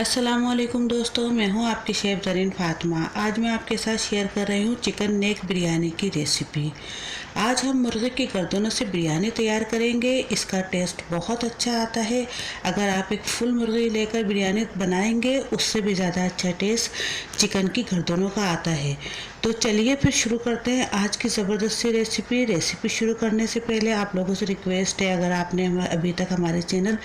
अस्सलामुअलैकुम दोस्तों, मैं हूं आपकी शेफ़ ज़रीन फ़ातिमा। आज मैं आपके साथ शेयर कर रही हूं चिकन नेक बिरयानी की रेसिपी। आज हम मुर्गे की गर्दनों से बिरयानी तैयार करेंगे। इसका टेस्ट बहुत अच्छा आता है। अगर आप एक फुल मुर्गी लेकर बिरयानी बनाएंगे उससे भी ज़्यादा अच्छा टेस्ट चिकन की गर्दनों का आता है। तो चलिए फिर शुरू करते हैं आज की ज़बरदस्त सी रेसिपी शुरू करने से पहले आप लोगों से रिक्वेस्ट है, अगर आपने अभी तक हमारे चैनल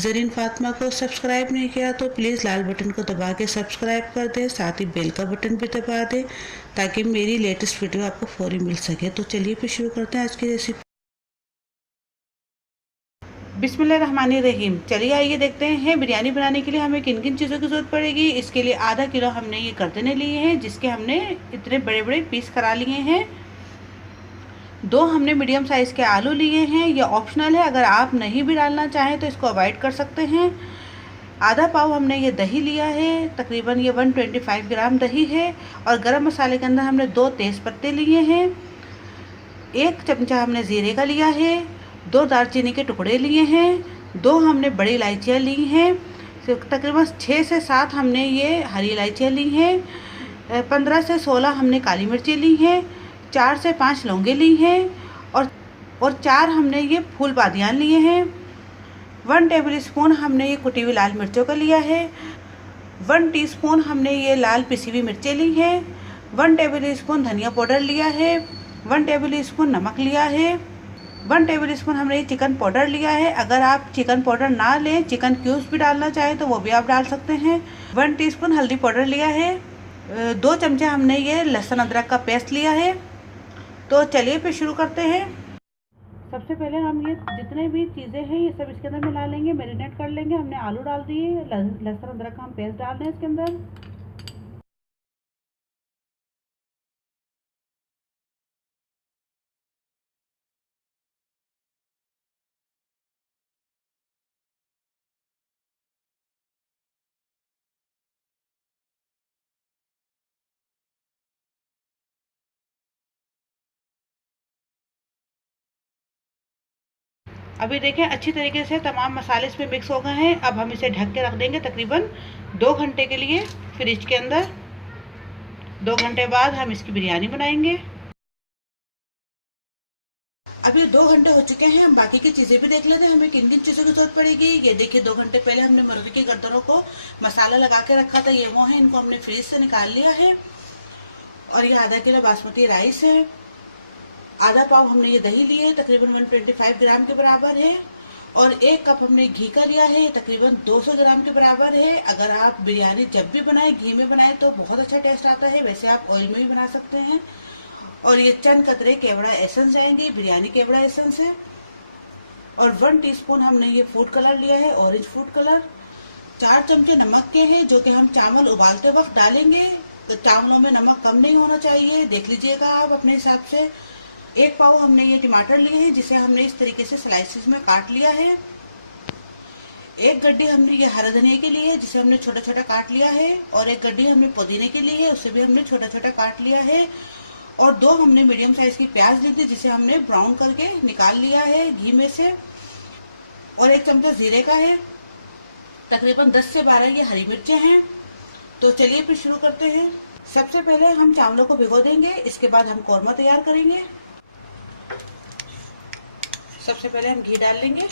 ज़रीन फ़ातिमा को सब्सक्राइब नहीं किया तो प्लीज़ लाल बटन को दबा के सब्सक्राइब कर दें, साथ ही बेल का बटन भी दबा दें ताकि मेरी लेटेस्ट वीडियो आपको फौरी मिल सके। तो चलिए फिर शुरू करते हैं आज की रेसिपी। बिस्मिल्लाहिर्रहमानिर्रहीम। चलिए आइए देखते हैं बिरयानी बनाने के लिए हमें किन किन चीज़ों की ज़रूरत पड़ेगी। इसके लिए आधा किलो हमने ये गर्दने लिए हैं, जिसके हमने इतने बड़े बड़े पीस करा लिए हैं। 2 हमने मीडियम साइज़ के आलू लिए हैं। ये ऑप्शनल है, अगर आप नहीं भी डालना चाहें तो इसको अवॉइड कर सकते हैं। आधा पाव हमने ये दही लिया है, तकरीबन ये 125 ग्राम दही है। और गरम मसाले के अंदर हमने 2 तेज़ पत्ते लिए हैं, 1 चमचा हमने ज़ीरे का लिया है, 2 दालचीनी के टुकड़े लिए हैं, 2 हमने बड़ी इलायचियाँ ली हैं, तकरीबन 6 से 7 हमने ये हरी इलायचियाँ ली हैं, 15 से 16 हमने काली मिर्चें ली हैं, 4 से 5 लौंगे ली हैं और 4 हमने ये फूल बादियान लिए हैं। 1 टेबल स्पून हमने ये कुटी हुई लाल मिर्चों का लिया है। 1 टीस्पून हमने ये लाल पिसी हुई मिर्चें ली हैं। 1 टेबल स्पून धनिया पाउडर लिया है। 1 टेबल स्पून नमक लिया है। 1 टेबल स्पून हमने ये चिकन पाउडर लिया है। अगर आप चिकन पाउडर ना लें, चिकन क्यूब्स भी डालना चाहें तो वो भी आप डाल सकते हैं। 1 टीस्पून हल्दी पाउडर लिया है। 2 चमचे हमने ये लहसुन अदरक का पेस्ट लिया है। तो चलिए फिर शुरू करते हैं। सबसे पहले हम ये जितने भी चीज़ें हैं ये सब इसके अंदर मिला लेंगे, मैरिनेट कर लेंगे। हमने आलू डाल दिए, लहसुन अदरक का हम पेस्ट डाल दें इसके अंदर। अभी देखें अच्छी तरीके से तमाम मसाले इसमें मिक्स हो गए हैं। अब हम इसे ढक के रख देंगे तकरीबन 2 घंटे के लिए फ्रिज के अंदर। 2 घंटे बाद हम इसकी बिरयानी बनाएंगे। अभी 2 घंटे हो चुके हैं, हम बाकी की चीज़ें भी देख लेते हैं हमें किन किन चीज़ों की जरूरत पड़ेगी। ये देखिए 2 घंटे पहले हमने मुर्गी की गर्दनों को मसाला लगा के रखा था, ये वो है, इनको हमने फ्रिज से निकाल लिया है। और ये आधा किलो बासमती राइस है। आधा पाव हमने ये दही लिए, तकरीबन 125 ग्राम के बराबर है। और 1 कप हमने घी का लिया है, तकरीबन 200 ग्राम के बराबर है। अगर आप बिरयानी जब भी बनाए घी में बनाए तो बहुत अच्छा टेस्ट आता है, वैसे आप ऑयल में भी बना सकते हैं। और ये चंद कतरे केवड़ा एसेंस जाएंगे, बिरयानी केवड़ा एसेंस है। और 1 टीस्पून हमने ये फूड कलर लिया है, ऑरेंज फूड कलर। 4 चमचे नमक के हैं, जो कि हम चावल उबालते वक्त डालेंगे। तो चावलों में नमक कम नहीं होना चाहिए, देख लीजिएगा आप अपने हिसाब से। 1 पाव हमने ये टमाटर लिए हैं, जिसे हमने इस तरीके से स्लाइसिस में काट लिया है। 1 गड्डी हमने ये हरा धनिया के लिए, जिसे हमने छोटा छोटा काट लिया है। और 1 गड्डी हमने पुदीने के लिए है, उसे भी हमने छोटा छोटा काट लिया है। और 2 हमने मीडियम साइज की प्याज ली थी, जिसे हमने ब्राउन करके निकाल लिया है घी में से। और 1 चमचा जीरे का है। तकरीबन 10 से 12 ये हरी मिर्चें हैं। तो चलिए फिर शुरू करते हैं। सबसे पहले हम चावलों को भिगो देंगे, इसके बाद हम कौरमा तैयार करेंगे। सबसे पहले हम घी डाल लेंगे।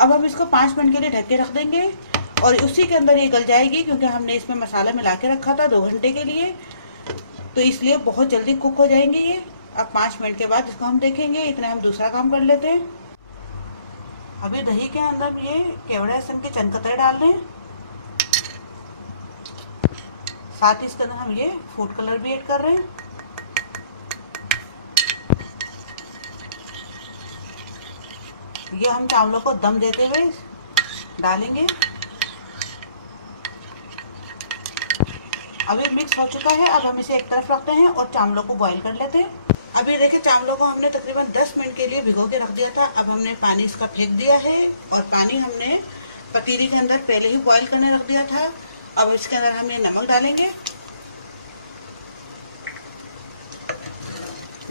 अब हम इसको 5 मिनट के लिए ढक के रख देंगे और उसी के अंदर ये गल जाएगी, क्योंकि हमने इसमें मसाला मिला के रखा था 2 घंटे के लिए, तो इसलिए बहुत जल्दी कुक हो जाएंगे ये। अब 5 मिनट के बाद इसको हम देखेंगे, इतने हम दूसरा काम कर लेते हैं। अभी दही के अंदर ये केवड़ा लहसुन के चंद कतरे डाल दें, साथ ही इसके अंदर हम ये फूड कलर भी ऐड कर रहे हैं। ये हम चावलों को दम देते हुए डालेंगे। अब ये मिक्स हो चुका है। अब हम इसे एक तरफ रखते हैं और चावलों को बॉईल कर लेते हैं। अब ये देखिए चावलों को हमने तकरीबन 10 मिनट के लिए भिगो के रख दिया था। अब हमने पानी इसका फेंक दिया है और पानी हमने पतीली के अंदर पहले ही बॉईल करने रख दिया था। अब इसके अंदर हम ये नमक डालेंगे।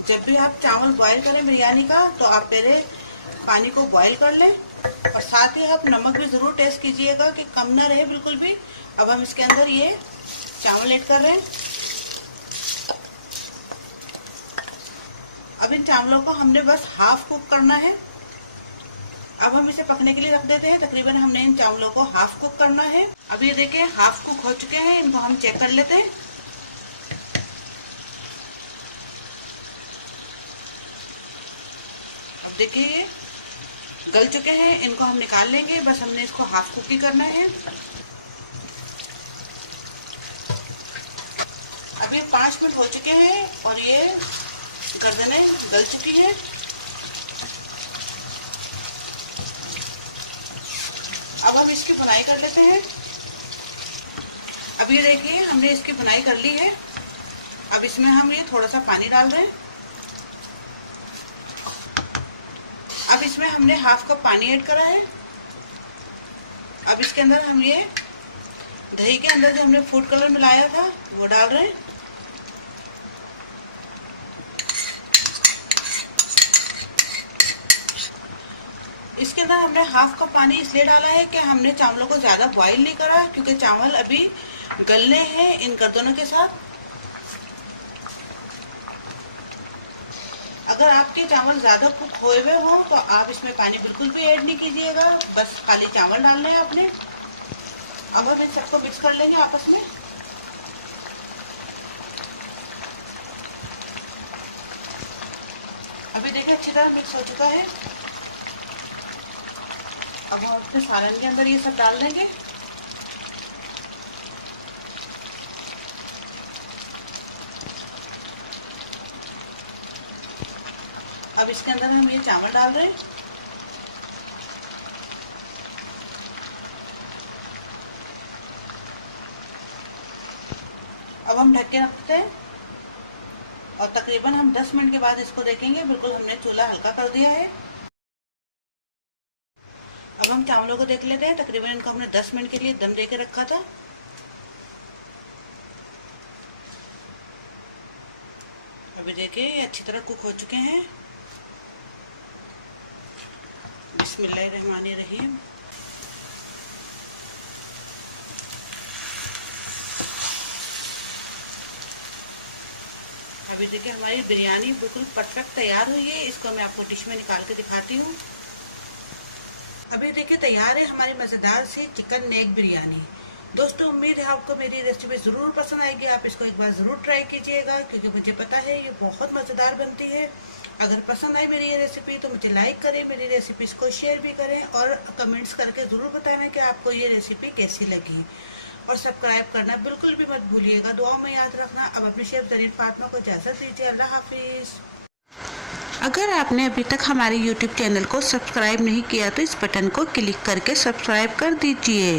जब भी आप चावल बॉईल करें बिरयानी का तो आप पहले पानी को बॉईल कर लें और साथ ही आप नमक भी ज़रूर टेस्ट कीजिएगा कि कम ना रहे बिल्कुल भी। अब हम इसके अंदर ये चावल ऐड कर रहे हैं। अब इन चावलों को हमने बस हाफ कुक करना है। अब हम इसे पकने के लिए रख देते हैं। तकरीबन हमने इन चावलों को हाफ कुक करना है। अब ये देखिए हाफ कुक हो चुके हैं, इनको हम चेक कर लेते हैं। अब देखिए ये गल चुके हैं, इनको हम निकाल लेंगे। बस हमने इसको हाफ कुक ही करना है। अभी 5 मिनट हो चुके हैं और ये गर्दनें गल चुकी है। अब हम इसकी भुनाई कर लेते हैं। अब ये देखिए हमने इसकी भुनाई कर ली है। अब इसमें हम ये थोड़ा सा पानी डाल रहे हैं। अब इसमें हमने हाफ कप पानी ऐड करा है। अब इसके अंदर हम ये दही के अंदर जो हमने फूड कलर मिलाया था वो डाल रहे हैं। इसके अंदर हमने हाफ कप पानी इसलिए डाला है कि हमने चावलों को ज़्यादा बॉईल नहीं करा, क्योंकि चावल अभी गलने हैं इन गर्दनों के साथ। अगर आपके चावल ज़्यादा कुक हुए हुए हो तो आप इसमें पानी बिल्कुल भी ऐड नहीं कीजिएगा, बस खाली चावल डालने हैं आपने। अब हम इन सबको मिक्स कर लेंगे आपस में। अभी देखिए अच्छी तरह मिक्स हो चुका है। अब हम अपने सालन के अंदर ये सब डाल देंगे। अब इसके अंदर हम ये चावल डाल रहे हैं। अब हम ढक के रखते हैं और तकरीबन हम 10 मिनट के बाद इसको देखेंगे। बिल्कुल हमने चूल्हा हल्का कर दिया है। अब हम चावलों को देख लेते हैं। तकरीबन इनको हमने 10 मिनट के लिए दम दे के रखा था। अभी देखिए ये अच्छी तरह कुक हो चुके हैं। बिस्मिल्लाहिर्रहमानिर्रहीम। अभी देखिए हमारी बिरयानी बिल्कुल परफेक्ट तैयार हुई है। इसको मैं आपको डिश में निकाल के दिखाती हूँ। अभी देखिए तैयार है हमारी मज़ेदार सी चिकन नेक बिरयानी। दोस्तों उम्मीद है आपको मेरी रेसिपी ज़रूर पसंद आएगी। आप इसको एक बार ज़रूर ट्राई कीजिएगा, क्योंकि मुझे पता है ये बहुत मज़ेदार बनती है। अगर पसंद आई मेरी ये रेसिपी तो मुझे लाइक करें, मेरी रेसिपीज़ को शेयर भी करें और कमेंट्स करके ज़रूर बताना कि आपको ये रेसिपी कैसी लगी। और सब्सक्राइब करना बिल्कुल भी मत भूलिएगा। दुआ में याद रखना। अब अपनी शेफ ज़रीन फातिमा को इजाज़त दीजिए। अल्लाह हाफिज़। अगर आपने अभी तक हमारे YouTube चैनल को सब्सक्राइब नहीं किया तो इस बटन को क्लिक करके सब्सक्राइब कर दीजिए।